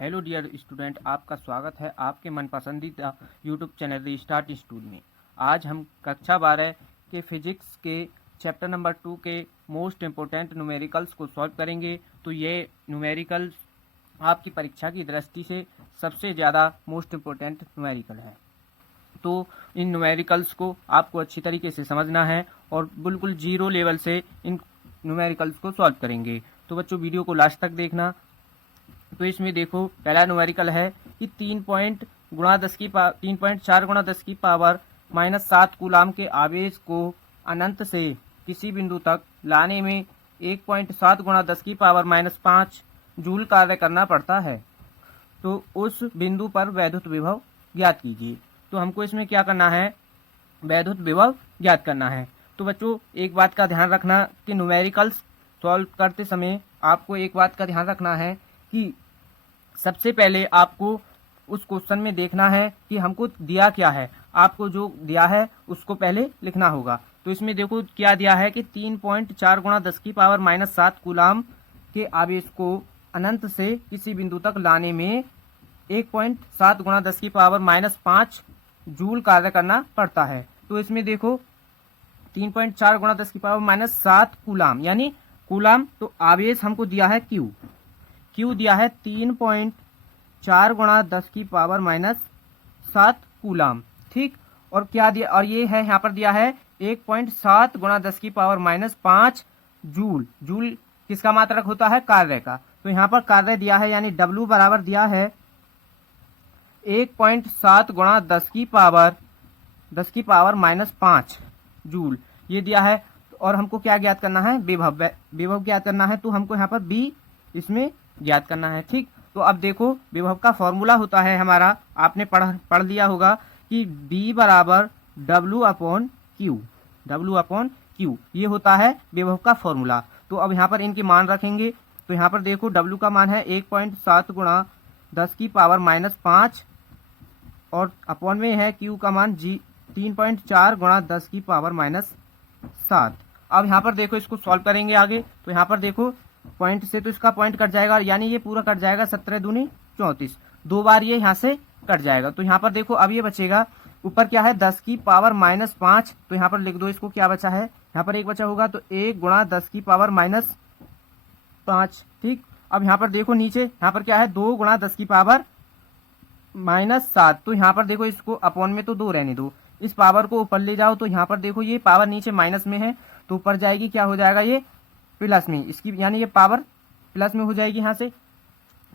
Hello dear student, आपका स्वागत है आपके मन पसंदीदा YouTube channel the start stood में। आज हम कक्षा 12 के फिजिक्स के चैप्टर नंबर 2 के मोस्ट इम्पोर्टेंट न्यूमेरिकल्स को सॉल्व करेंगे। तो ये न्यूमेरिकल्स आपकी परीक्षा की दृष्टि से सबसे ज़्यादा मोस्ट इम्पोर्टेंट न्यूमेरिकल है। तो इन न्यूमेरिकल्स को आपको अच्छी तरीके से समझना है और बिल्कुल जीरो लेवल से इन न्यूमेरिकल्स को सॉल्व करेंगे। तो बच्चों, वीडियो को लास्ट तक देखना। तो इसमें देखो, पहला न्यूमेरिकल है कि 3.4 गुणा 10 की पावर -7 कूलाम के आवेश को अनंत से किसी बिंदु तक लाने में 1.7 गुणा 10 की पावर -5 जूल कार्य करना पड़ता है। तो उस बिंदु पर वैद्युत विभव ज्ञात कीजिए। तो हमको इसमें क्या करना है, वैद्युत विभव ज्ञात करना है। तो बच्चों, एक बात का ध्यान रखना कि न्यूमेरिकल्स सॉल्व करते समय आपको एक बात का ध्यान रखना है कि सबसे पहले आपको उस क्वेश्चन में देखना है कि हमको दिया क्या है। आपको जो दिया है उसको पहले लिखना होगा। तो इसमें देखो क्या दिया है कि 3.4 गुणा 10 की पावर -7 कूलाम के आवेश को अनंत से किसी बिंदु तक लाने में 1.7 गुणा 10 की पावर -5 जूल कार्य करना पड़ता है। तो इसमें देखो 3.4 गुणा 10 की पावर -7 कूलाम, यानी कूलाम तो आवेश हमको दिया है क्यू दिया है 3.4 गुणा 10 की पावर -7 कूलाम, ठीक। और क्या दिया, और ये है यहाँ पर दिया है 1.7 गुणा 10 की पावर -5 जूल। जूल किसका मात्रक होता है, कार्य का। तो यहाँ पर कार्य दिया है, यानी W बराबर दिया है 1.7 गुणा 10 की पावर -5 जूल, ये दिया है। और हमको क्या ज्ञात करना है, विभव ज्ञात करना है। तो हमको यहाँ पर B इसमें ज्ञात करना है, ठीक। तो अब देखो, विभव का फॉर्मूला होता है हमारा, आपने पढ़ लिया होगा कि B बराबर W/Q, ये होता है विभव का फॉर्मूला। तो अब यहाँ पर इनके मान रखेंगे। तो यहाँ पर देखो W का मान है 1.7 गुणा 10 की पावर -5 और अपॉन में है Q का मान 3.4 गुणा 10 की पावर -7। अब यहाँ पर देखो, इसको सॉल्व करेंगे आगे। तो यहाँ पर देखो, पॉइंट से तो इसका पॉइंट कट जाएगा, यानी ये पूरा कट जाएगा। 17 दूनी 34, 2 बार ये यहाँ से कट जाएगा। तो यहाँ पर देखो, अब ये बचेगा ऊपर क्या है, 10 की पावर -5। तो यहाँ पर लिख दो इसको, क्या बचा है, यहाँ पर 1 बचा होगा। तो 1 गुणा 10 की पावर -5, ठीक। अब यहाँ पर देखो नीचे, यहाँ पर क्या है, 2 गुणा 10 की पावर -7। तो यहाँ पर देखो, इसको अपॉन में तो 2 रहने दो, इस पावर को ऊपर ले जाओ। तो यहाँ पर देखो, ये पावर नीचे माइनस में है तो ऊपर जाएगी, क्या हो जाएगा, ये प्लस में, इसकी यानी ये पावर प्लस में हो जाएगी यहाँ से,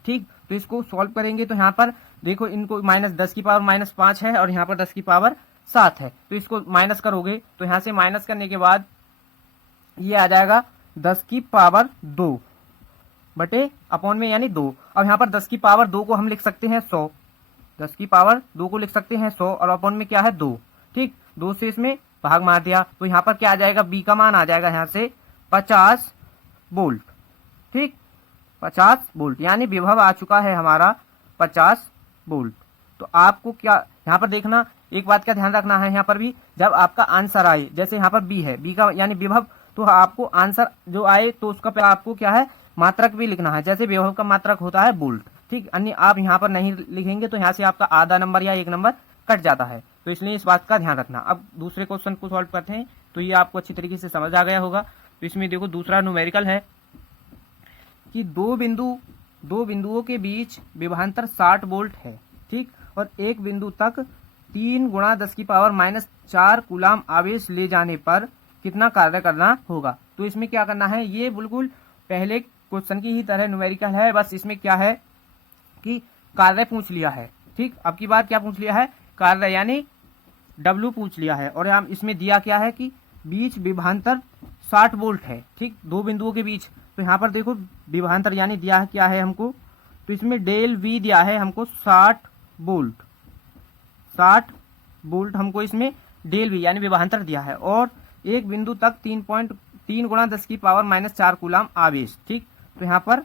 ठीक। तो इसको सॉल्व करेंगे। तो यहाँ पर देखो, इनको -10 की पावर -5 है और यहाँ पर 10 की पावर 7 है। तो इसको माइनस करोगे तो यहाँ से माइनस करने के बाद ये आ जाएगा 10 की पावर 2 बटे अपॉन में, यानी 2। अब यहाँ पर 10 की पावर 2 को हम लिख सकते हैं 100, 10 की पावर 2 को लिख सकते हैं 100 और अपॉन में क्या है 2, ठीक। 2 से इसमें भाग मार दिया। तो यहाँ पर क्या आ जाएगा, B का मान आ जाएगा यहाँ से 50 वोल्ट, ठीक, 50 वोल्ट, यानी विभव आ चुका है हमारा 50 वोल्ट। तो आपको क्या यहाँ पर देखना, एक बात का ध्यान रखना है, यहाँ पर भी जब आपका आंसर आए, जैसे यहाँ पर B है, B का यानी विभव, तो आपको आंसर जो आए तो उसका पहले आपको क्या है, मात्रक भी लिखना है। जैसे विभव का मात्रक होता है वोल्ट, ठीक। अन्य आप यहाँ पर नहीं लिखेंगे तो यहाँ से आपका आधा नंबर या 1 नंबर कट जाता है। तो इसलिए इस बात का ध्यान रखना। अब दूसरे क्वेश्चन को सॉल्व करते हैं। तो ये आपको अच्छी तरीके से समझ आ गया होगा। तो इसमें देखो, दूसरा न्यूमेरिकल है कि दो बिंदुओं के बीच विभवांतर 60 वोल्ट है, ठीक। और एक बिंदु तक 3 गुणा 10 की पावर -4 कूलाम आवेश ले जाने पर कितना कार्य करना होगा। तो इसमें क्या करना है, ये बिल्कुल पहले क्वेश्चन की ही तरह न्यूमेरिकल है, बस इसमें क्या है कि कार्य पूछ लिया है, ठीक। अब की बार क्या पूछ लिया है, कार्य यानी W पूछ लिया है। और हम इसमें दिया क्या है कि बीच विभवांतर 60 वोल्ट है, ठीक, दो बिंदुओं के बीच। तो यहाँ पर देखो, विभवांतर यानी दिया है क्या है हमको, तो इसमें डेल V दिया है हमको 60 वोल्ट हमको इसमें डेल V यानी विभवांतर दिया है। और एक बिंदु तक 3 गुणा 10 की पावर -4 कूलाम आवेश, ठीक। तो यहाँ पर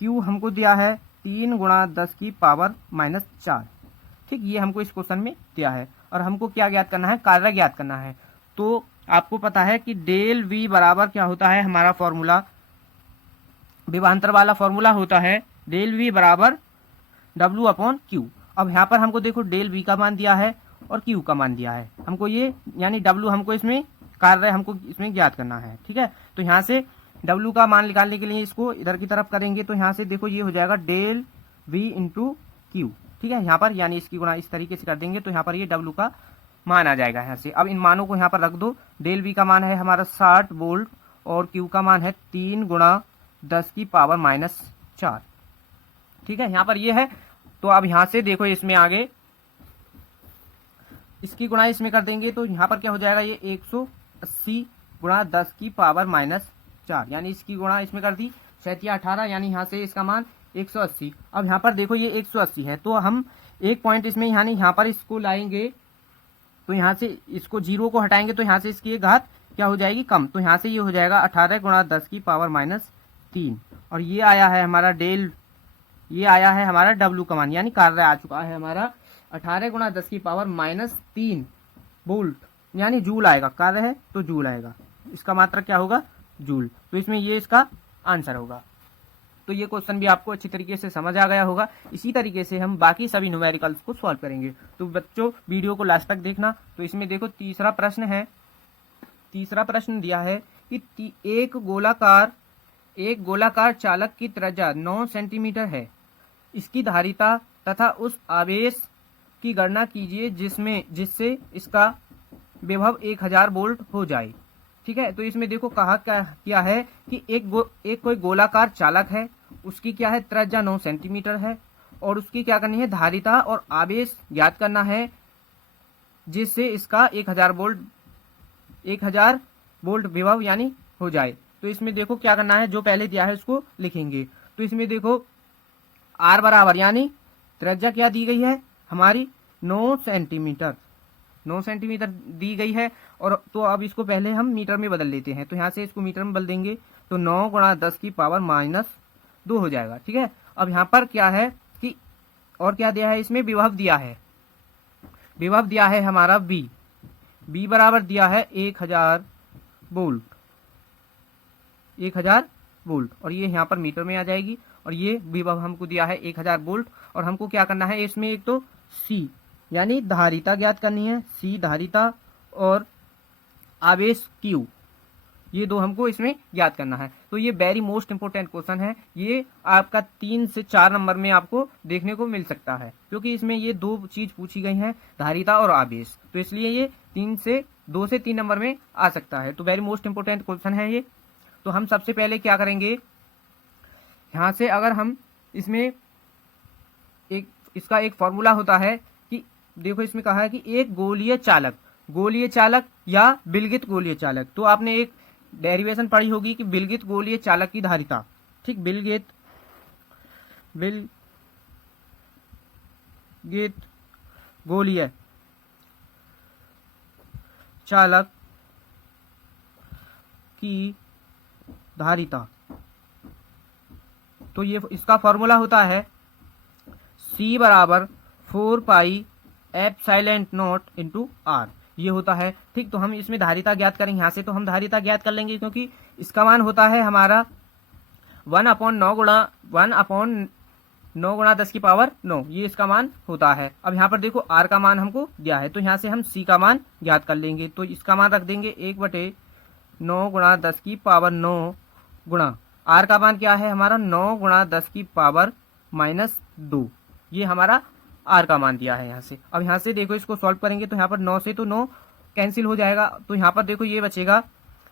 Q हमको दिया है 3 गुणा 10 की पावर -4, ठीक। ये हमको इस क्वेश्चन में दिया है। और हमको क्या ज्ञात करना है, कार्य ज्ञात करना है। तो आपको पता है कि डेल V बराबर क्या होता है, हमारा फॉर्मूला विभवांतर वाला फॉर्मूला होता है डेल V बराबर W अपॉन Q। अब यहाँ पर हमको देखो डेल V का मान दिया है और Q का मान दिया है, हमको ये यानी W हमको इसमें कार्य हमको इसमें ज्ञात करना है। ठीक है, तो यहाँ से W का मान निकालने के लिए इसको इधर की तरफ करेंगे, तो यहाँ से देखो ये हो जाएगा डेल V इंटू Q। ठीक है, यहाँ पर यानी इसकी गुणा इस तरीके से कर देंगे तो यहाँ पर ये W का मान आ जाएगा यहाँ से। अब इन मानों को यहाँ पर रख दो। डेल V का मान है हमारा 60 वोल्ट और Q का मान है 3 गुणा 10 की पावर माइनस 4। ठीक है, यहाँ पर ये है। तो अब यहाँ से देखो इसमें आगे इसकी गुणा इसमें कर देंगे तो यहाँ पर क्या हो जाएगा, ये 180 गुणा 10 की पावर माइनस 4, यानी इसकी गुणा इसमें कर दी 18 यानी यहाँ से इसका मान 180। अब यहाँ पर देखो ये 180 है तो हम एक पॉइंट इसमें यानी यहाँ पर इसको लाएंगे, तो यहाँ से इसको 0 को हटाएंगे तो यहाँ से इसकी एक घात क्या हो जाएगी, कम। तो यहाँ से ये हो जाएगा 18 गुणा 10 की पावर माइनस 3 और ये आया है हमारा डेल, ये आया है हमारा W का मान, यानी कार्य आ चुका है हमारा 18 गुणा 10 की पावर माइनस 3 वोल्ट, यानी जूल आएगा। कार्य है तो जूल आएगा, इसका मात्रक क्या होगा, जूल। तो इसमें ये इसका आंसर होगा। तो ये क्वेश्चन भी आपको अच्छी तरीके से समझ आ गया होगा। इसी तरीके से हम बाकी सभी न्यूमेरिकल्स को सॉल्व करेंगे। तो बच्चों वीडियो को लास्ट तक देखना। तो इसमें देखो तीसरा प्रश्न है, तीसरा प्रश्न दिया है कि एक गोलाकार चालक की त्रिज्या 9 सेंटीमीटर है, इसकी धारिता तथा उस आवेश की गणना कीजिए जिससे इसका विभव 1000 वोल्ट हो जाए। ठीक है, तो इसमें देखो कहा क्या है कि एक कोई गोलाकार चालक है, उसकी क्या है त्रिज्या 9 सेंटीमीटर है और उसकी क्या करनी है, धारिता और आवेश ज्ञात करना है जिससे इसका 1000 वोल्ट विभव यानी हो जाए। तो इसमें देखो क्या करना है, जो पहले दिया है उसको लिखेंगे। तो इसमें देखो R बराबर यानी त्रिज्या क्या दी गई है हमारी 9 सेंटीमीटर, 9 सेंटीमीटर दी गई है। और तो अब इसको पहले हम मीटर में बदल लेते हैं, तो यहाँ से इसको मीटर में बदल देंगे तो 9 गुणा 10 की पावर माइनस 2 हो जाएगा। ठीक है, अब यहाँ पर क्या है कि और क्या दिया है, इसमें विभव दिया है, विभव दिया है हमारा B बराबर दिया है 1000 वोल्ट, 1000 वोल्ट और ये यहाँ पर मीटर में आ जाएगी। और ये विभव हमको दिया है 1000 वोल्ट और हमको क्या करना है, इसमें एक तो C यानी धारिता ज्ञात करनी है, C धारिता और आवेश Q, ये दो हमको इसमें ज्ञात करना है। तो ये वेरी मोस्ट इंपोर्टेंट क्वेश्चन है, ये आपका 3 से 4 नंबर में आपको देखने को मिल सकता है, क्योंकि इसमें ये दो चीज पूछी गई हैं, धारिता और आवेश, तो इसलिए ये 2 से 3 नंबर में आ सकता है। तो वेरी मोस्ट इंपोर्टेंट क्वेश्चन है ये। तो हम सबसे पहले क्या करेंगे, यहाँ से अगर हम इसमें इसका एक फॉर्मूला होता है कि देखो इसमें कहा है कि एक गोलीय चालक या विलगित गोलीय चालक, तो आपने एक डेरिवेशन पढ़ी होगी कि विलगित गोलीय चालक की धारिता, ठीक, विलगित गोलीय चालक की धारिता, तो ये इसका फॉर्मूला होता है C बराबर 4 pi epsilon not into R, ये होता है। ठीक, तो हम इसमें धारिता ज्ञात करेंगे, यहाँ से तो हम धारिता ज्ञात कर लेंगे क्योंकि इसका मान होता है हमारा 1/9 गुणा 10 की पावर 9, ये इसका मान होता है। अब यहाँ पर देखो R का मान हमको दिया है, तो यहाँ से हम C का मान ज्ञात कर लेंगे। तो इसका मान रख देंगे 1/9 गुणा 10 की पावर 9 गुणा R का मान क्या है हमारा 9 गुणा 10 की पावर माइनस 2, ये हमारा R का मान दिया है यहाँ से। अब यहाँ से देखो इसको सॉल्व करेंगे तो यहाँ पर 9 से तो 9 कैंसिल हो जाएगा, तो यहाँ पर देखो ये बचेगा,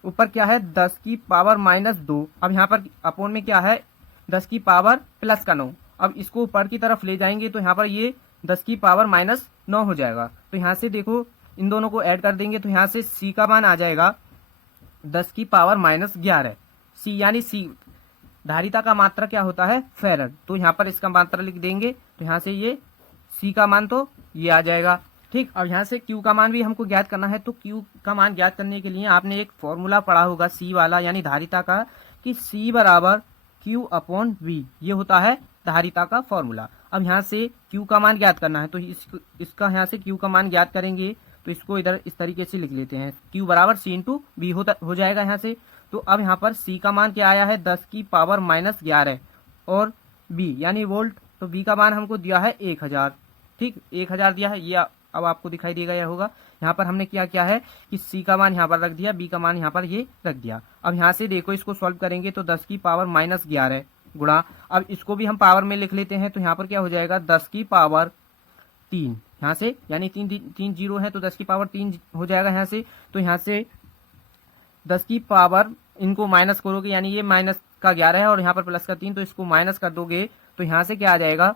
ऊपर क्या है 10 की पावर माइनस 2, अब यहाँ पर अपोन में क्या है 10 की पावर प्लस का 9, अब इसको ऊपर की तरफ ले जाएंगे तो यहाँ पर ये 10 की पावर माइनस 9 हो जाएगा। तो यहाँ से देखो इन दोनों को ऐड कर देंगे तो यहाँ से C का मान आ जाएगा 10 की पावर माइनस 11, C यानी C धारिता का मात्रा क्या होता है फैरड, तो यहाँ पर इसका मात्रा लिख देंगे तो यहाँ से ये C का मान तो ये आ जाएगा। ठीक, अब यहाँ से Q का मान भी हमको ज्ञात करना है, तो Q का मान ज्ञात करने के लिए आपने एक फॉर्मूला पढ़ा होगा C वाला यानी धारिता का, कि C बराबर Q अपॉन V, ये होता है धारिता का फॉर्मूला। अब यहाँ से Q का मान ज्ञात करना है, तो इसका यहाँ से Q का मान ज्ञात करेंगे तो इसको इधर इस तरीके से लिख लेते हैं, Q बराबर C इंटू V हो जाएगा यहाँ से। तो अब यहाँ पर C का मान क्या आया है 10 की पावर माइनस 11 और B यानी वोल्ट, तो बी का मान हमको दिया है 1000, ठीक 1000 दिया है, ये अब आपको दिखाई देगा यह होगा। यहाँ पर हमने क्या किया है कि सी का मान यहाँ पर रख दिया, बी का मान यहाँ पर ये रख दिया। अब यहाँ से देखो इसको सॉल्व करेंगे तो 10 की पावर -11 गुणा, अब इसको भी हम पावर में लिख लेते हैं, तो यहाँ पर क्या हो जाएगा 10 की पावर 3, यहाँ से यानी 3 जीरो है तो 10 की पावर 3 हो जाएगा यहाँ से। तो यहाँ से 10 की पावर इनको माइनस करोगे, यानी ये माइनस का 11 है और यहाँ पर प्लस का 3, तो इसको माइनस कर दोगे तो यहाँ से क्या आ जाएगा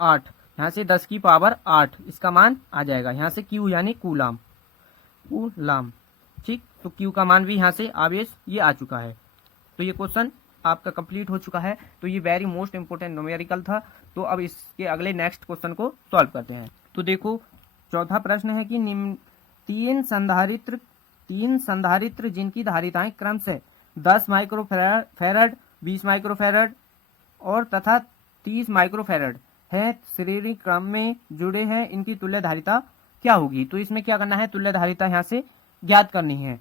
8, यहाँ से 10 की पावर 8 इसका मान आ जाएगा। यहाँ से क्यू यानी कूलाम, ठीक। तो क्यू का मान भी यहाँ से आवेश ये आ चुका है। तो ये क्वेश्चन आपका कंप्लीट हो चुका है। तो ये वेरी मोस्ट इंपोर्टेंट न्यूमेरिकल था। तो अब इसके अगले नेक्स्ट क्वेश्चन को सॉल्व करते हैं। तो देखो चौथा प्रश्न है कि निम्न तीन संधारित्र जिनकी धारिताएं क्रमशः 10 माइक्रोफैरड, 20 माइक्रोफैरड और तथा 30 माइक्रोफैरड है, श्रेणी क्रम में जुड़े हैं, इनकी तुल्य धारिता क्या होगी। तो इसमें क्या करना है, तुल्य धारिता यहाँ से ज्ञात करनी है।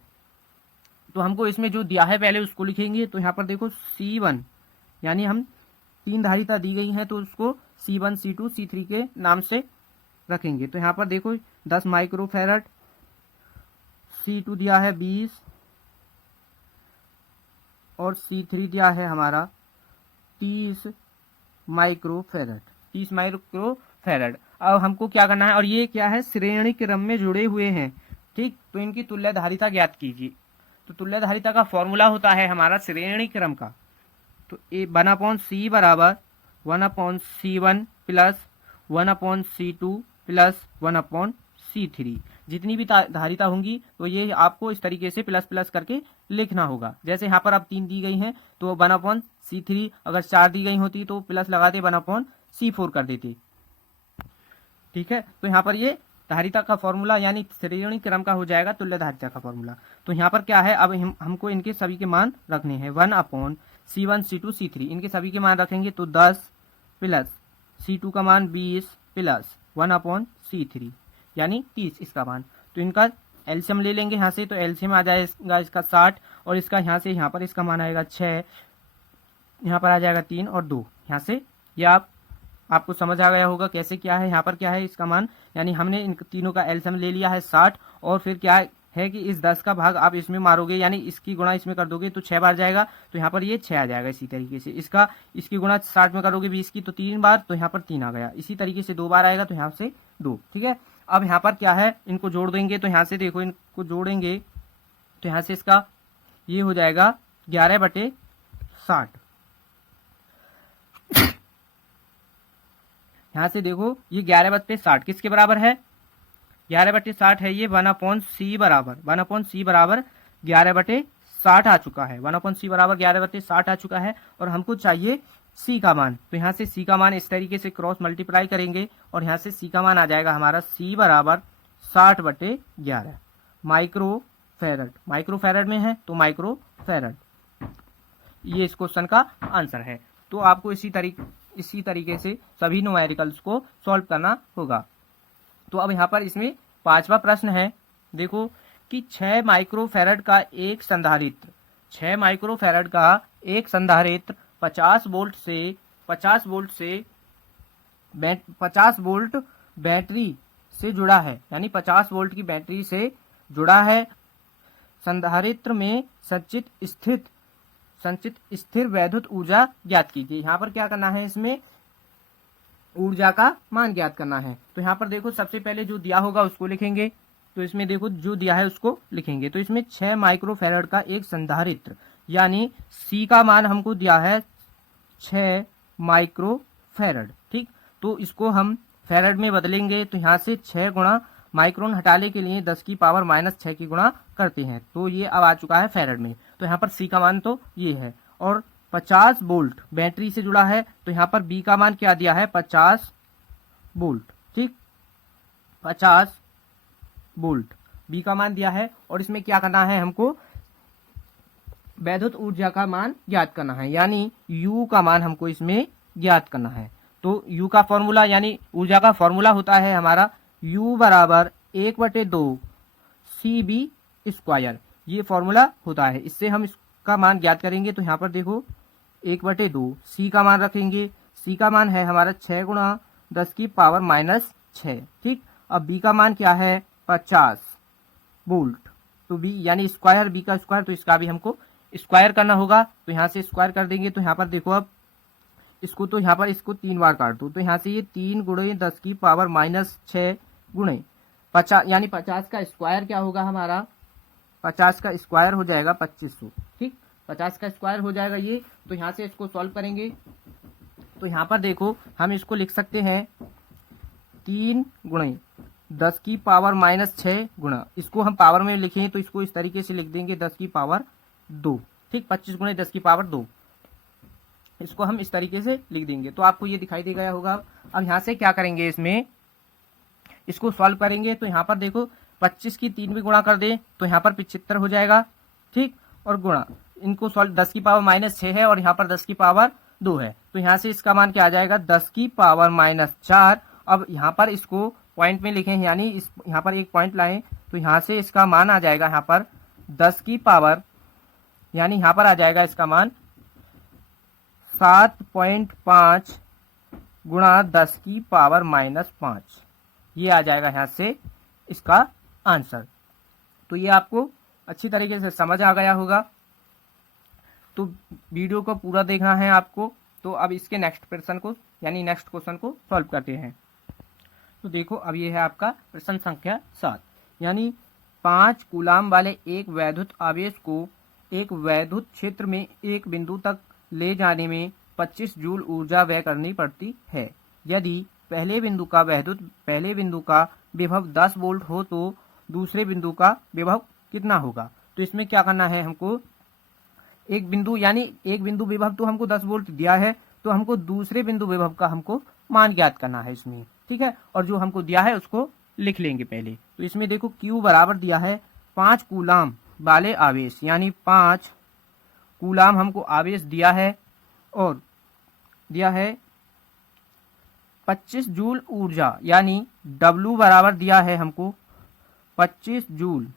तो हमको इसमें जो दिया है पहले उसको लिखेंगे। तो यहाँ पर देखो C1 यानी हम 3 धारिता दी गई है तो उसको C1, C2, C3 के नाम से रखेंगे। तो यहाँ पर देखो 10 माइक्रोफैरड, C2 दिया है 20 और C3 दिया है हमारा 30 माइक्रोफैरड। अब हमको क्या करना है, और ये क्या है श्रेणी क्रम में जुड़े हुए हैं, ठीक। तो इनकी तुल्य धारिता ज्ञात कीजिए। तो तुल्य धारिता का फॉर्मूला होता है हमारा श्रेणी क्रम का। तो 1/C बराबर 1/C1 plus 1/C2 plus 1/C3। जितनी भी धारिता होंगी तो ये आपको इस तरीके से प्लस प्लस करके लिखना होगा। जैसे यहाँ पर अब 3 दी गई हैं तो 1/C3, अगर 4 दी गई होती तो प्लस लगाते 1/C4 कर देते, ठीक है। तो यहाँ पर ये धारिता का फॉर्मूला यानी श्रेणी क्रम का हो जाएगा तुल्य धारिता का फॉर्मूला। तो यहाँ पर क्या है, अब हमको इनके सभी के मान रखने हैं। 1/C1, C2, C3 इनके सभी के मान रखेंगे। तो 10 प्लस C2 का मान 20 प्लस 1/C3 यानी 30 इसका मान। तो इनका एलसीएम ले लेंगे यहाँ से। तो एलसीएम आ जाएगा इसका 60 और इसका यहाँ से यहाँ पर इसका मान आएगा 6, यहाँ पर आ जाएगा 3 और 2। यहाँ से ये आपको समझ आ गया होगा कैसे क्या है। यहाँ पर क्या है इसका मान, यानी हमने इन तीनों का एलसीएम ले लिया है 60 और फिर क्या है कि इस 10 का भाग आप इसमें मारोगे यानी इसकी गुणा इसमें कर दोगे तो 6 बार जाएगा। तो यहाँ पर ये 6 आ जाएगा। इसी तरीके से इसकी गुणा 60 में करोगे 20 की तो 3 बार, तो यहाँ पर 3 आ गया। इसी तरीके से 2 बार आएगा तो यहाँ से 2, ठीक है। अब यहाँ पर क्या है, इनको जोड़ देंगे। तो यहाँ से देखो इनको जोड़ेंगे तो यहाँ से इसका ये हो जाएगा 11/60। यहाँ से देखो ये 11/60 किसके बराबर है, 11/60 है ये 1/C बराबर 11/60 आ चुका है। 1/C बराबर 11/60 आ चुका है और हमको चाहिए C का मान। तो यहाँ से C का मान इस तरीके से क्रॉस मल्टीप्लाई करेंगे और यहाँ से C का मान आ जाएगा हमारा C बराबर 60/11 माइक्रोफैरड में है तो माइक्रोफैरड। ये इस क्वेश्चन का आंसर है। तो आपको इसी तरीके से सभी न्यूमेरिकल्स को सॉल्व करना होगा। तो अब यहाँ पर इसमें 5वां प्रश्न है, देखो कि 6 माइक्रोफैरड का एक संधारित्र 50 वोल्ट बैटरी से जुड़ा है, यानी 50 वोल्ट की बैटरी से जुड़ा है। संधारित्र में संचित स्थिर वैद्युत ऊर्जा ज्ञात कीजिए। यहाँ पर क्या करना है, इसमें ऊर्जा का मान ज्ञात करना है। तो यहाँ पर देखो सबसे पहले जो दिया होगा उसको लिखेंगे। तो इसमें देखो जो दिया है उसको लिखेंगे। तो इसमें 6 माइक्रोफैरड का एक संधारित्र यानी C का मान हमको दिया है 6 माइक्रोफैरड, ठीक। तो इसको हम फैरड में बदलेंगे। तो यहाँ से 6 गुणा माइक्रोन हटाने के लिए 10 की पावर -6 की गुणा करते हैं। तो ये अब आ चुका है फैरड में। तो यहाँ पर C का मान तो ये है और 50 वोल्ट बैटरी से जुड़ा है। तो यहाँ पर B का मान क्या दिया है, 50 वोल्ट, ठीक 50 वोल्ट B का मान दिया है। और इसमें क्या करना है, हमको वैद्युत ऊर्जा का मान ज्ञात करना है, यानी U का मान हमको इसमें ज्ञात करना है। तो U का फॉर्मूला यानी ऊर्जा का फॉर्मूला होता है हमारा U बराबर 1/2 CB²। ये फॉर्मूला होता है, इससे हम इसका मान ज्ञात करेंगे। तो यहाँ पर देखो 1/2। सी का मान रखेंगे, सी का मान है हमारा 6 गुणा 10 की पावर -6। ठीक, अब बी का मान क्या है 50 वोल्ट। तो बी यानी स्क्वायर, बी का स्क्वायर, तो इसका भी हमको स्क्वायर करना होगा। तो यहाँ से स्क्वायर कर देंगे। तो यहाँ पर देखो अब इसको, तो यहाँ पर इसको 3 बार काट दो। तो यहाँ से ये 3 गुणे 10 की पावर -6 गुणे 50, यानी 50 का स्क्वायर क्या होगा हमारा, 50 का स्क्वायर हो जाएगा 2500। ठीक, 50 का स्क्वायर हो जाएगा ये। तो यहाँ से इसको सॉल्व करेंगे। तो यहाँ पर देखो हम इसको लिख सकते हैं 3 गुणे 10 की पावर -6 गुणा, इसको हम पावर में लिखें तो इसको इस तरीके से लिख देंगे 10 की पावर 2। ठीक, 25 गुणे 10 की पावर 2, इसको हम इस तरीके से लिख देंगे। तो आपको ये दिखाई दे गया होगा। अब यहाँ से क्या करेंगे, इसमें इसको सॉल्व करेंगे। तो यहाँ पर देखो 25 की 3 भी गुणा कर दे तो यहाँ पर 75 हो जाएगा। ठीक, और गुणा इनको सॉल्व, 10 की पावर -6 है और यहाँ पर 10 की पावर 2 है। तो यहाँ से इसका मान क्या आ जाएगा 10 की पावर -4। अब यहाँ पर इसको पॉइंट में लिखें, यानी इस यहाँ पर एक पॉइंट लाएं। तो यहाँ से इसका मान आ जाएगा यहाँ पर 10 की पावर, यानी यहाँ पर आ जाएगा इसका मान 7.5 गुणा 10 की पावर -5। ये आ जाएगा यहाँ से इसका आंसर। तो ये आपको अच्छी तरीके से समझ आ गया होगा। तो वीडियो को पूरा देखना है आपको। तो अब इसके नेक्स्ट प्रश्न को, यानी नेक्स्ट क्वेश्चन को सॉल्व करते हैं। तो देखो अब ये है आपका प्रश्न संख्या 7, यानी 5 कूलाम वाले एक वैद्युत आवेश को एक वैद्युत क्षेत्र में एक बिंदु तक ले जाने में 25 जूल ऊर्जा व्यय करनी पड़ती है। यदि पहले बिंदु का विभव 10 वोल्ट हो तो दूसरे बिंदु का विभव कितना होगा। तो इसमें क्या करना है हमको, एक बिंदु विभव तो हमको 10 वोल्ट दिया है, तो हमको दूसरे बिंदु विभव का हमको मान ज्ञात करना है इसमें। ठीक है, और जो हमको दिया है उसको लिख लेंगे पहले। तो इसमें देखो Q बराबर दिया है 5 कूलाम वाले आवेश, यानी 5 कूलाम हमको आवेश दिया है और दिया है 25 जूल ऊर्जा, यानी W बराबर दिया है हमको 25 जूल।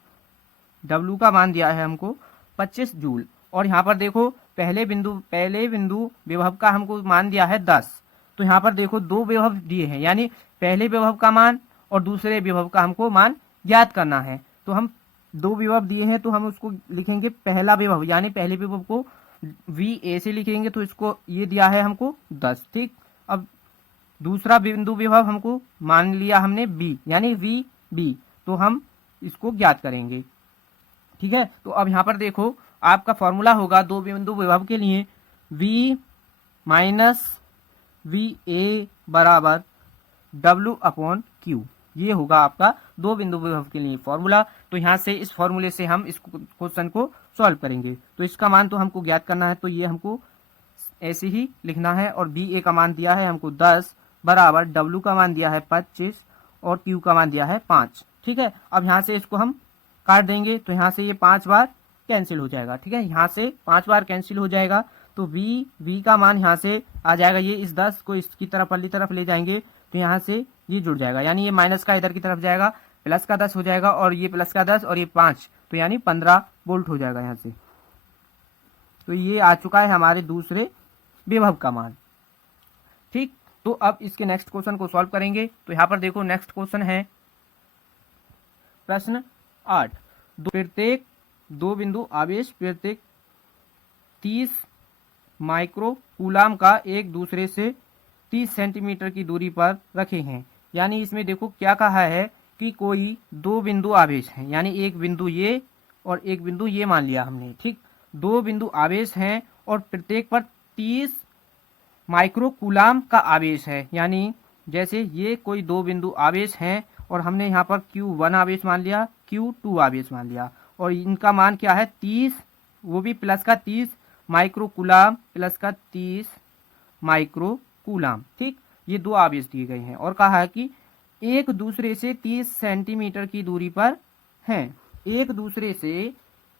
W का मान दिया है हमको 25 जूल। और यहाँ पर देखो पहले बिंदु विभव का हमको मान दिया है 10। तो यहाँ पर देखो 2 विभव दिए हैं, यानी पहले विभव का मान और दूसरे विभव का हमको मान ज्ञात करना है। तो हम 2 विभव दिए हैं, तो हम उसको लिखेंगे पहला विभव, यानी पहले विभव को VA से लिखेंगे। तो इसको ये दिया है हमको 10। ठीक, अब दूसरा बिंदु विभव हमको मान लिया हमने B, यानी VB, तो हम इसको ज्ञात करेंगे। ठीक है, तो अब यहाँ पर देखो आपका फॉर्मूला होगा 2 बिंदु विभव के लिए V माइनस VA बराबर W/Q। ये होगा आपका 2 बिंदु विभव के लिए फॉर्मूला। तो यहाँ से इस फॉर्मूले से हम इस क्वेश्चन को सॉल्व करेंगे। तो इसका मान तो हमको ज्ञात करना है, तो ये हमको ऐसे ही लिखना है। और VA का मान दिया है हमको 10 बराबर W का मान दिया है 25 और Q का मान दिया है 5। ठीक है, अब यहाँ से इसको हम काट देंगे। तो यहाँ से ये 5 बार कैंसिल हो जाएगा। ठीक है, यहाँ से 5 बार कैंसिल हो जाएगा। तो V का मान यहाँ से आ जाएगा, ये इस 10 को इसकी तरफ वाली तरफ ले जाएंगे तो यहाँ से ये जुड़ जाएगा, यानी ये माइनस का इधर की तरफ जाएगा, प्लस का 10 हो जाएगा और ये प्लस का 10 और ये 5, तो यानी 15 वोल्ट हो जाएगा यहाँ से। तो ये आ चुका है हमारे दूसरे विभव का मान। ठीक, तो अब इसके नेक्स्ट क्वेश्चन को सॉल्व करेंगे। तो यहाँ पर देखो नेक्स्ट क्वेश्चन है प्रश्न 8, प्रत्येक 2 बिंदु आवेश प्रत्येक 30 माइक्रो कूलाम का एक दूसरे से 30 सेंटीमीटर की दूरी पर रखे हैं। यानी इसमें देखो क्या कहा है कि कोई 2 बिंदु आवेश हैं, यानी एक बिंदु ये और एक बिंदु ये मान लिया हमने। ठीक, 2 बिंदु आवेश हैं और प्रत्येक पर 30 माइक्रो कूलाम का आवेश है। यानी जैसे ये कोई 2 बिंदु आवेश हैं और हमने यहाँ पर Q1 आवेश मान लिया, Q2 आवेश मान लिया और इनका मान क्या है 30, वो भी प्लस का 30 माइक्रो कूलाम प्लस का 30 माइक्रो कूलाम। ठीक, ये 2 आवेश दिए गए हैं और कहा है कि एक दूसरे से 30 सेंटीमीटर की दूरी पर हैं, एक दूसरे से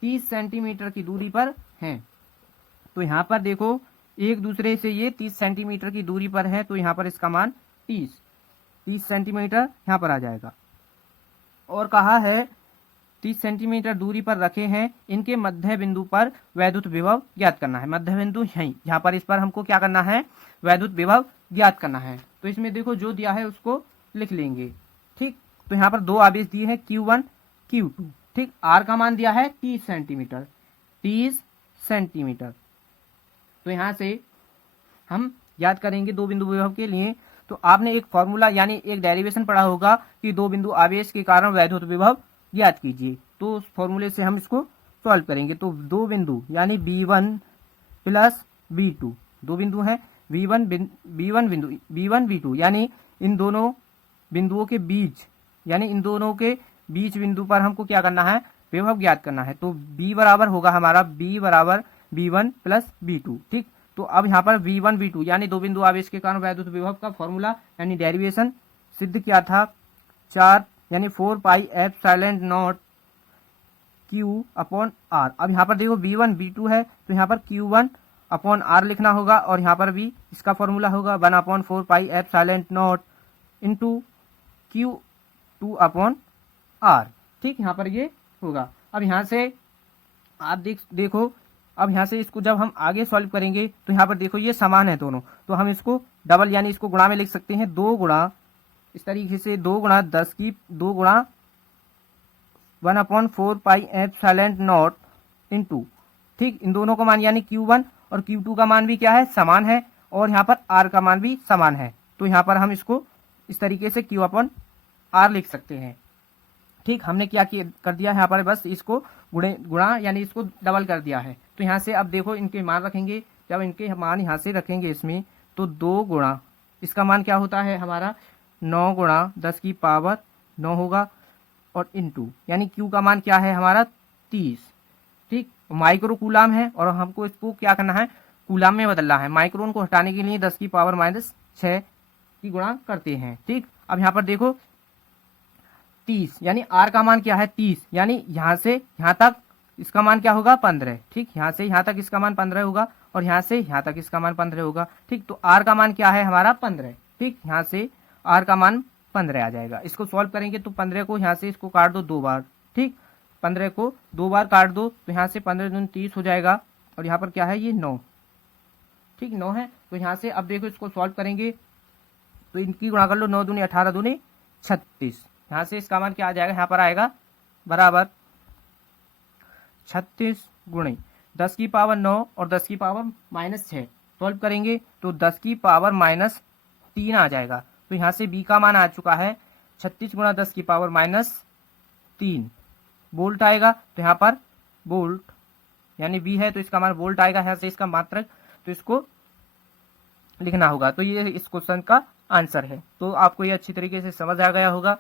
30 सेंटीमीटर की दूरी पर हैं। तो यहाँ पर देखो एक दूसरे से ये 30 सेंटीमीटर की दूरी पर है, तो यहाँ पर इसका मान 30 सेंटीमीटर यहाँ पर आ जाएगा। और कहा है 30 सेंटीमीटर दूरी पर रखे हैं, इनके मध्य बिंदु पर वैद्युत विभव ज्ञात करना है। मध्य बिंदु यहीं, यहाँ पर इस पर हमको क्या करना है, वैद्युत विभव ज्ञात करना है। तो इसमें देखो जो दिया है उसको लिख लेंगे। ठीक, तो यहाँ पर दो आवेश दिए हैं Q1 Q2। ठीक, R का मान दिया है 30 सेंटीमीटर, 30 सेंटीमीटर। तो यहाँ से हम याद करेंगे दो बिंदु विभव के लिए। तो आपने एक फॉर्मूला यानी एक डेरिवेशन पढ़ा होगा कि दो बिंदु आवेश के कारण वैद्युत विभव ज्ञात कीजिए। तो उस फॉर्मूले से हम इसको सॉल्व करेंगे। तो दो बिंदु यानी B1 प्लस B2, दो बिंदु हैं B1 B2, यानी इन दोनों बिंदुओं के बीच, यानी इन दोनों के बीच बिंदु पर हमको क्या करना है, विभव ज्ञात करना है। तो B बराबर होगा हमारा B बराबर B1 प्लस B2। ठीक, तो अब यहाँ पर V1 V2 यानी दो बिंदु आवेश के कारण वैद्युत विभव का फॉर्मूला यानी डेरिवेशन सिद्ध किया था 4 यानी 4 pi epsilon not Q upon R। अब यहाँ पर देखो V1 V2 है तो यहाँ पर Q1 अपॉन R लिखना होगा और यहाँ पर भी इसका फॉर्मूला होगा 1/4 pi epsilon not into Q2 upon R। ठीक, यहाँ पर ये होगा। अब यहाँ से आप देखो अब यहाँ से इसको जब हम आगे सॉल्व करेंगे तो यहाँ पर देखो ये समान है दोनों, तो हम इसको डबल यानी इसको गुणा में लिख सकते हैं। 2 गुणा इस तरीके से 2 गुणा 10 की 2 गुणा 1/4 पाई एप्सिलॉन नॉट इंटू, ठीक, इन दोनों का मान यानी Q1 और Q2 का मान भी क्या है, समान है, और यहाँ पर R का मान भी समान है। तो यहाँ पर हम इसको इस तरीके से Q अपॉन R लिख सकते हैं। ठीक, हमने क्या कर दिया यहाँ पर, बस इसको गुणा यानी इसको डबल कर दिया है। तो यहाँ से अब देखो इनके मान रखेंगे, जब इनके मान यहाँ से रखेंगे इसमें तो 2 गुणा इसका मान क्या होता है हमारा 9 गुणा 10 की पावर 9 होगा, और इंटू यानी Q का मान क्या है हमारा 30। ठीक, माइक्रो कूलाम है और हमको इसको क्या करना है, कूलाम में बदलना है। माइक्रोन को हटाने के लिए 10 की पावर -6 की गुणा करते हैं। ठीक, अब यहाँ पर देखो 30 यानी R का मान क्या है 30, यानी यहाँ से यहाँ तक इसका मान क्या होगा 15। ठीक, यहाँ से यहाँ तक इसका मान 15 होगा और यहाँ से यहाँ तक इसका मान 15 होगा। ठीक, तो R का मान क्या है हमारा 15। ठीक, यहाँ से R का मान 15 आ जाएगा। इसको सॉल्व करेंगे तो 15 को यहाँ से इसको काट दो 2 बार। ठीक, 15 को 2 बार काट दो तो यहाँ से 15 दूनी 30 हो जाएगा, और यहाँ पर क्या है ये 9। ठीक, 9 है। तो यहाँ से अब देखो इसको सॉल्व करेंगे तो इनकी गुणा कर लो, 9 दूनी 18 दूनी 36। यहाँ से इसका मान क्या आ जाएगा, यहाँ पर आएगा बराबर 36 गुणे 10 की पावर 9 और 10 की पावर -6। सॉल्व करेंगे तो 10 की पावर -3 आ जाएगा। तो यहाँ से B का मान आ चुका है 36 गुणा 10 की पावर -3 वोल्ट आएगा। तो यहाँ पर वोल्ट यानी V है तो इसका मान वोल्ट आएगा। यहाँ से इसका मात्रक तो इसको लिखना होगा। तो ये इस क्वेश्चन का आंसर है। तो आपको ये अच्छी तरीके से समझ आ गया होगा।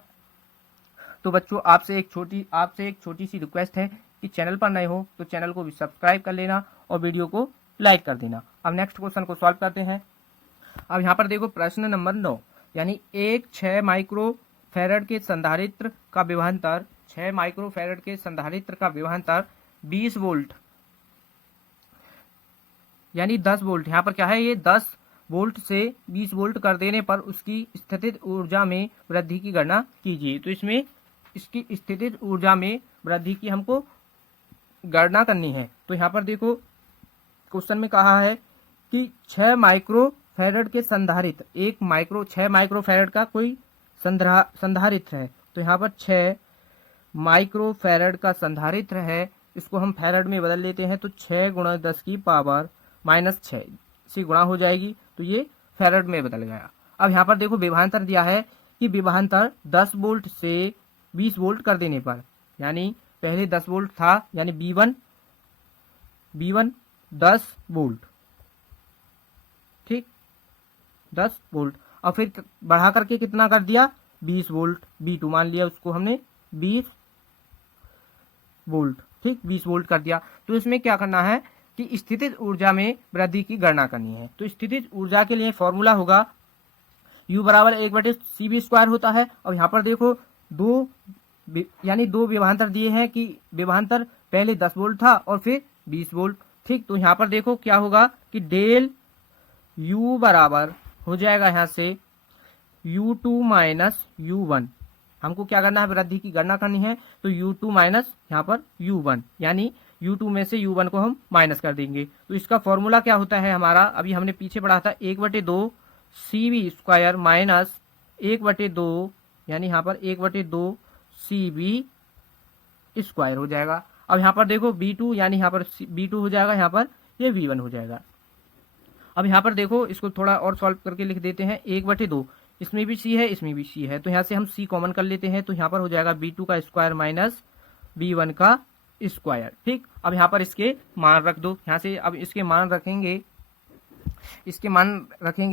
तो बच्चों आपसे एक छोटी सी रिक्वेस्ट है कि चैनल पर नए हो तो चैनल को भी सब्सक्राइब कर लेना और वीडियो को लाइक कर देना। अब नेक्स्ट क्वेश्चन को सॉल्व करते हैं। अब यहाँ पर देखो प्रश्न नंबर 9 यानी एक 6 माइक्रो फैरड के संधारित्र का विभवांतर 6 माइक्रो फैरड के संधारित्र का विभवांतर 20 वोल्ट यानी 10 वोल्ट। यहाँ पर क्या है, ये 10 वोल्ट से 20 वोल्ट कर देने पर उसकी स्थितिज ऊर्जा में वृद्धि की गणना कीजिए। तो इसमें इसकी स्थितिज ऊर्जा में वृद्धि की हमको गणना करनी है। तो यहाँ पर देखो क्वेश्चन में कहा है कि 6 माइक्रो फैरड के संधारित्र 6 माइक्रो फैरड का कोई संधारित्र है। तो यहाँ पर 6 माइक्रो फैरड का संधारित्र है, इसको हम फैरड में बदल लेते हैं। तो 6 गुणा 10 की पावर -6 से गुणा हो जाएगी, तो ये फैरड में बदल गया। अब यहाँ पर देखो विभवांतर दिया है कि विभवांतर 10 वोल्ट से 20 वोल्ट कर देने पर, यानी पहले 10 वोल्ट था यानी B1 10 वोल्ट। ठीक, 10 वोल्ट और फिर बढ़ा करके कितना कर दिया 20 वोल्ट। B2 मान लिया उसको हमने 20 वोल्ट। ठीक, 20 वोल्ट कर दिया। तो इसमें क्या करना है कि स्थितिज ऊर्जा में वृद्धि की गणना करनी है। तो स्थितिज ऊर्जा के लिए फॉर्मूला होगा U बराबर 1/CV² होता है। और यहाँ पर देखो दो विभवांतर दिए हैं कि विभवांतर पहले 10 वोल्ट था और फिर 20 वोल्ट। ठीक, तो यहाँ पर देखो क्या होगा कि डेल U बराबर हो जाएगा यहाँ से U2 - U1। हमको क्या करना है, वृद्धि की गणना करनी है। तो u2 माइनस यहाँ पर u1, यानी u2 में से u1 को हम माइनस कर देंगे। तो इसका फॉर्मूला क्या होता है हमारा, अभी हमने पीछे पढ़ा था 1/2 cv स्क्वायर माइनस 1/2, यानी यहाँ पर 1/2 cv स्क्वायर हो जाएगा। अब यहाँ पर देखो b2, यानी यहाँ पर b2 हो जाएगा, यहाँ पर ये v1 हो जाएगा। अब यहाँ पर देखो इसको थोड़ा और सॉल्व करके लिख देते हैं, 1/2, इसमें भी c है, इसमें भी c है, तो यहाँ से हम c कॉमन कर लेते हैं। तो यहाँ पर हो जाएगा b2 का स्क्वायर माइनस b1 का स्क्वायर। ठीक, अब यहाँ पर इसके मान रख दो। यहाँ से अब इसके मान रखेंगे,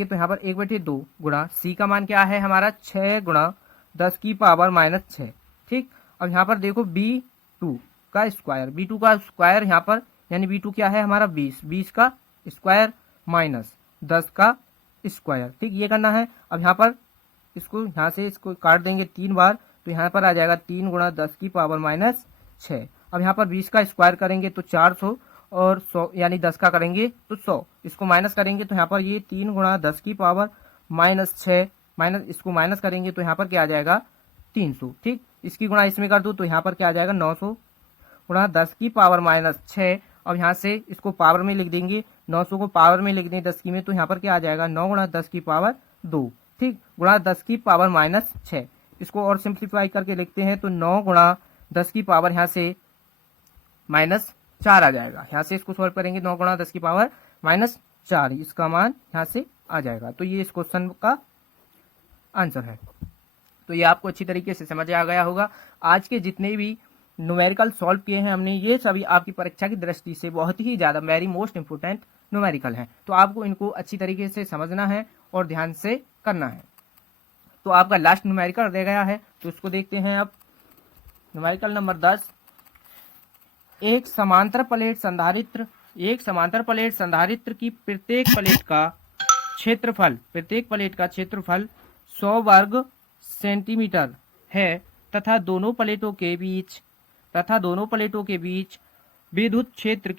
तो यहाँ पर 1/2 गुणा c का मान क्या है हमारा 6 गुणा 10 की पावर -6। ठीक, अब यहाँ पर देखो b2 का स्क्वायर यहाँ पर, यानी b2 क्या है हमारा 20 का स्क्वायर माइनस 10 का स्क्वायर। ठीक, ये करना है। अब यहाँ पर यहाँ से इसको काट देंगे 3 बार, तो यहाँ पर आ जाएगा 3 गुणा 10 की पावर -6। अब यहाँ पर 20 का स्क्वायर करेंगे तो 400, और 100 यानी 10 का करेंगे तो 100, इसको माइनस करेंगे तो यहाँ पर ये 3 गुणा 10 की पावर -6 माइनस इसको माइनस करेंगे तो यहाँ पर क्या आ जाएगा 300। ठीक, इसकी गुणा इसमें कर दो तो यहाँ पर क्या आ जाएगा 900 गुणा 10 की पावर -6। अब यहाँ से इसको पावर में लिख देंगे, 900 को पावर में लिख दें 10 की में, तो यहाँ पर क्या आ जाएगा 9 गुणा 10 की पावर 2। ठीक, गुणा 10 की पावर -6, इसको और सिंप्लीफाई करके लिखते हैं तो 9 गुणा 10 की पावर यहाँ से -4 आ जाएगा। यहाँ से इसको सॉल्व करेंगे 9 गुणा 10 की पावर -4, इसका मान यहाँ से आ जाएगा। तो ये इस क्वेश्चन का आंसर है। तो ये आपको अच्छी तरीके से समझ आ गया होगा। आज के जितने भी न्यूमेरिकल सॉल्व किए हैं हमने, ये सभी आपकी परीक्षा की दृष्टि से बहुत ही ज़्यादा वेरी मोस्ट इंपोर्टेंट न्यूमेरिकल हैं। तो आपको इनको अच्छी तरीके से समझना है और ध्यान से करना है। तो आपका लास्ट न्यूमेरिकल रह गया है, तो इसको देखते हैं अब। न्यूमेरिकल नंबर 10, एक समांतर प्लेट संधारित्र की प्रत्येक प्लेट का क्षेत्रफल 100 वर्ग सेंटीमीटर है तथा दोनों प्लेटों के बीच विद्युत क्षेत्र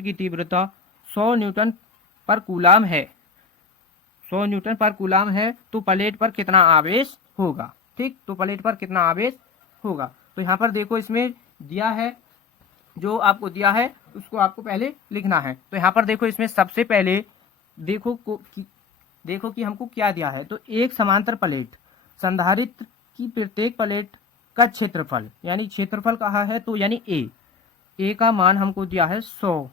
की तीव्रता 100 न्यूटन पर कूलाम है। तो प्लेट पर कितना आवेश होगा। ठीक, तो प्लेट पर कितना आवेश होगा। तो यहाँ पर देखो इसमें दिया है, जो आपको दिया है उसको आपको पहले लिखना है। तो यहाँ पर देखो इसमें सबसे पहले देखो कि हमको क्या दिया है। तो एक समांतर प्लेट संधारित्र की प्रत्येक प्लेट का क्षेत्रफल, यानी क्षेत्रफल कहा है तो यानी ए का मान हमको दिया है 100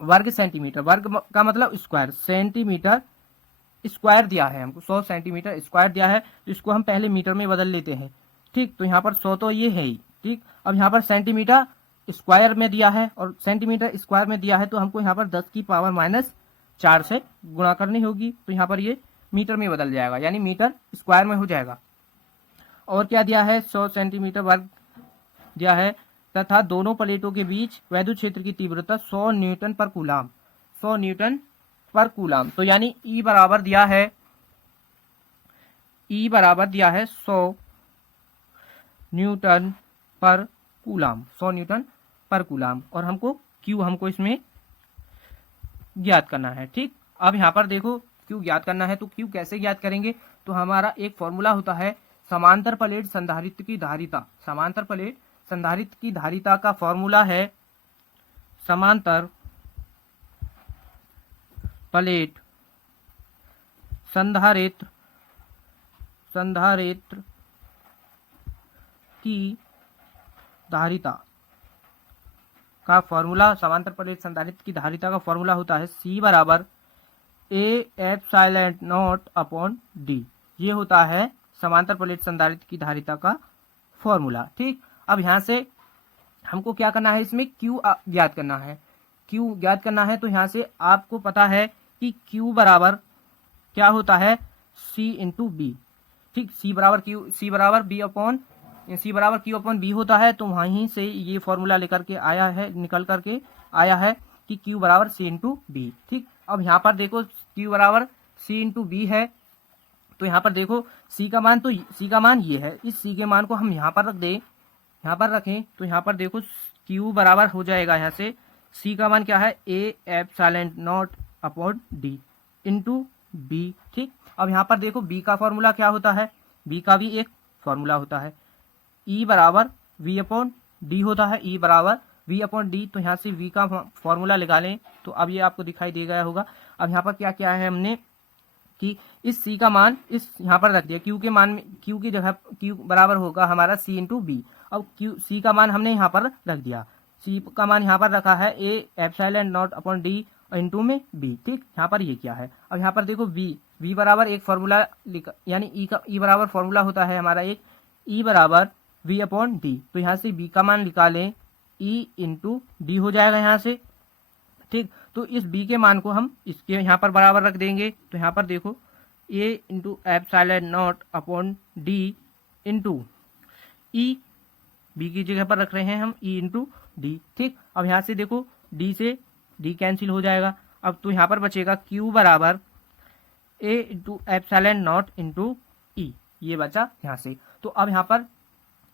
वर्ग सेंटीमीटर, वर्ग का मतलब स्क्वायर, सेंटीमीटर स्क्वायर दिया है हमको, 100 सेंटीमीटर स्क्वायर दिया है। तो इसको हम पहले मीटर में बदल लेते हैं। ठीक, तो यहाँ पर 100 तो ये है ही। ठीक, अब यहाँ पर सेंटीमीटर स्क्वायर में दिया है, और सेंटीमीटर स्क्वायर में दिया है तो हमको यहाँ पर 10 की पावर -4 से गुणा करनी होगी। तो यहाँ पर ये मीटर में बदल जाएगा, यानी मीटर स्क्वायर में हो जाएगा। और क्या दिया है 100 सेंटीमीटर वर्ग दिया है तथा दोनों प्लेटों के बीच वैद्युत क्षेत्र की तीव्रता 100 न्यूटन पर कूलाम। तो यानी ई बराबर दिया है 100 न्यूटन पर कूलाम, और हमको इसमें ज्ञात करना है। ठीक, अब यहाँ पर देखो क्यू ज्ञात करना है, तो क्यू कैसे ज्ञात करेंगे। तो हमारा एक फॉर्मूला होता है समांतर प्लेट संधारित्र की धारिता का फॉर्मूला है समांतर प्लेट संधारित्र की धारिता का फॉर्मूला, समांतर प्लेट संधारित्र की धारिता का फॉर्मूला होता है C बराबर A/0/d। ये होता है समांतर प्लेट संधारित्र की धारिता का फॉर्मूला। ठीक, अब यहाँ से हमको क्या करना है, इसमें Q ज्ञात करना है। तो यहाँ से आपको पता है कि Q बराबर क्या होता है C इंटू बी। ठीक, C बराबर Q अपॉन बी होता है। तो वहीं से ये फॉर्मूला निकल करके आया है कि Q बराबर C इंटू बी। ठीक, अब यहाँ पर देखो Q बराबर C इंटू बी है, तो यहाँ पर देखो C का मान ये है। इस C के मान को हम यहाँ पर रखें तो यहाँ पर देखो Q बराबर हो जाएगा, यहाँ से C का मान क्या है A/0/d इंटू बी। ठीक, अब यहाँ पर देखो बी का फॉर्मूला क्या होता है, बी का भी एक फॉर्मूला होता है, ई बराबर वी अपॉन डी होता है, ई बराबर वी अपॉन डी। तो यहाँ से वी का फॉर्मूला निकालें तो अब ये आपको दिखाई दे गया होगा। अब यहाँ पर क्या क्या है हमने कि इस सी का मान इस यहाँ पर रख दिया, क्यू के मान में, क्यू की जगह क्यू बराबर होगा हमारा सी इंटू बी। अब क्यू सी का मान हमने यहाँ पर रख दिया, सी का मान यहाँ पर रखा है A epsilon naught upon D into में बी। ठीक, यहाँ पर ये क्या है, अब यहाँ पर देखो वी बराबर एक फॉर्मूला यानी ई बराबर फॉर्मूला होता है हमारा एक ई बराबर वी अपॉन डी। तो यहाँ से बी का मान निकालें, ई इंटू डी हो जाएगा यहाँ से। ठीक, तो इस बी के मान को हम इसके यहाँ पर बराबर रख देंगे। तो यहाँ पर देखो A into epsilon naught upon D into E, B की जगह पर रख रहे हैं हम ई इंटू डी। ठीक, अब यहाँ से देखो डी से डी कैंसिल हो जाएगा। अब तो यहाँ पर बचेगा क्यू बराबर ए इंटू एप्सिलॉन नॉट इंटू ई, ये बचा यहाँ से। तो अब यहाँ पर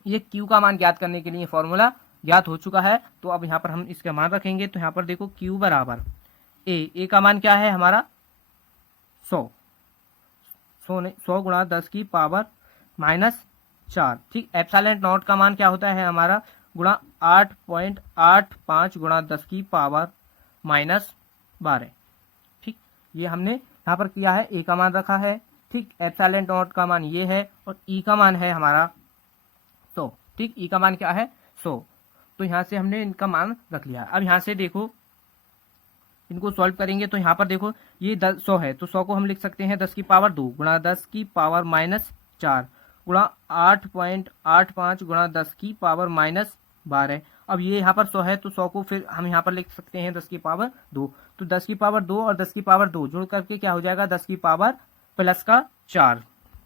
ये क्यू का मान ज्ञात करने के लिए फॉर्मूला ज्ञात हो चुका है। तो अब यहाँ पर हम इसका मान रखेंगे। तो यहाँ पर देखो क्यू बराबर ए का मान क्या है हमारा 100 गुणा 10 की पावर -4। ठीक, एप्सिलॉन नॉट का मान क्या होता है हमारा गुणा 8.85 गुणा 10 की पावर -12। ठीक, ये हमने यहाँ पर किया है, ए का मान रखा है। ठीक, एप्सिलॉन नॉट का मान ये है और ई का मान है हमारा 100। ठीक, ई का मान क्या है 100। तो यहाँ से हमने इनका मान रख लिया। अब यहाँ से देखो इनको सॉल्व करेंगे तो यहाँ पर देखो ये 100 है, तो 100 को हम लिख सकते हैं 10 की पावर 2 गुणा 10 की पावर -4 गुणा 8.85 गुणा 10 की पावर -12। अब ये यहाँ पर 100 है तो 100 को फिर हम यहाँ पर लिख सकते हैं 10 की पावर 2। तो 10 की पावर 2 और 10 की पावर 2 जुड़ करके क्या हो जाएगा 10 की पावर प्लस का 4,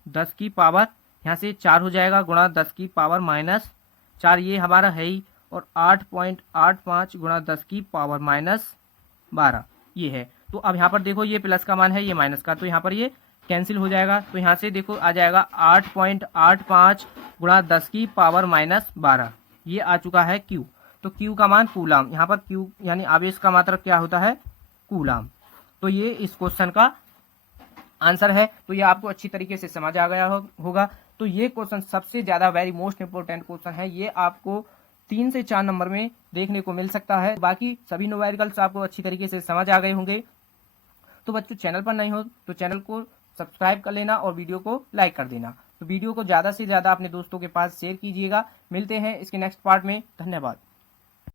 10 की पावर यहाँ से 4 हो जाएगा गुणा 10 की पावर -4, ये हमारा है ही, और 8.85 गुणा 10 की पावर -12 ये है। तो अब यहाँ पर देखो ये प्लस का मान है, ये माइनस का, तो यहाँ पर ये कैंसिल हो जाएगा। तो यहाँ से देखो आ जाएगा 8.85 गुणा 10 की पावर -12, ये आ चुका है क्यू। तो क्यू का मान कूलाम, यहाँ पर क्यू यानी आवेश का मात्रक क्या होता है कूलाम। तो ये इस क्वेश्चन का आंसर है। तो ये आपको अच्छी तरीके से समझ आ गया होगा। तो ये क्वेश्चन सबसे ज्यादा वेरी मोस्ट इंपोर्टेंट क्वेश्चन है, ये आपको 3 से 4 नंबर में देखने को मिल सकता है। बाकी सभी न्यूमेरिकल्स आपको अच्छी तरीके से समझ आ गए होंगे। तो बच्चों चैनल पर नहीं हो तो चैनल को सब्सक्राइब कर लेना और वीडियो को लाइक कर देना। तो वीडियो को ज़्यादा से ज़्यादा अपने दोस्तों के पास शेयर कीजिएगा। मिलते हैं इसके नेक्स्ट पार्ट में। धन्यवाद।